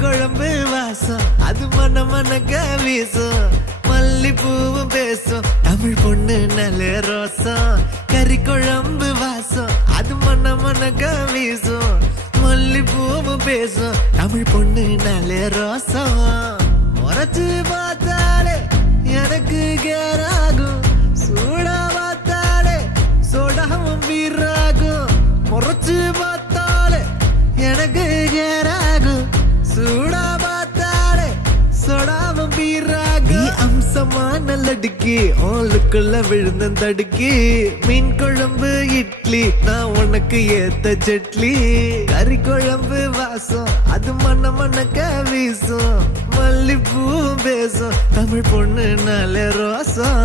குழம்பு வாசம் அது மன மனக்க வீசும் மல்லிப்பூவும் பேசும் தமிழ் பொண்ணு நல்ல ரோசம் கறி குழம்பு வாசம் அது மன மனக்க வீசும் மல்லிப்பூவும் பேசும் தமிழ் பொண்ணு நல்ல ரோசம் முறைச்சு பார்த்தாலே எனக்கு கேராகும் சூடா பார்த்தாலே சோடாவும் வீராகும் முறைச்சு பார்த்தாலே எனக்கு கேராகும் சூடா பார்த்தாலே சோடாவும் வீராகும் அம்சமான லடுக்கி ஆளுக்குள்ள விழுந்த தடுக்கி மீன் குழம்பு இட்லி நான் உனக்கு ஏத்த சட்லி கறி குழம்பு வாசம் அது மன மனக்க வீசும் மல்லிப்பூ பேசும் தமிழ் பொண்ணு நல்ல ரோசம்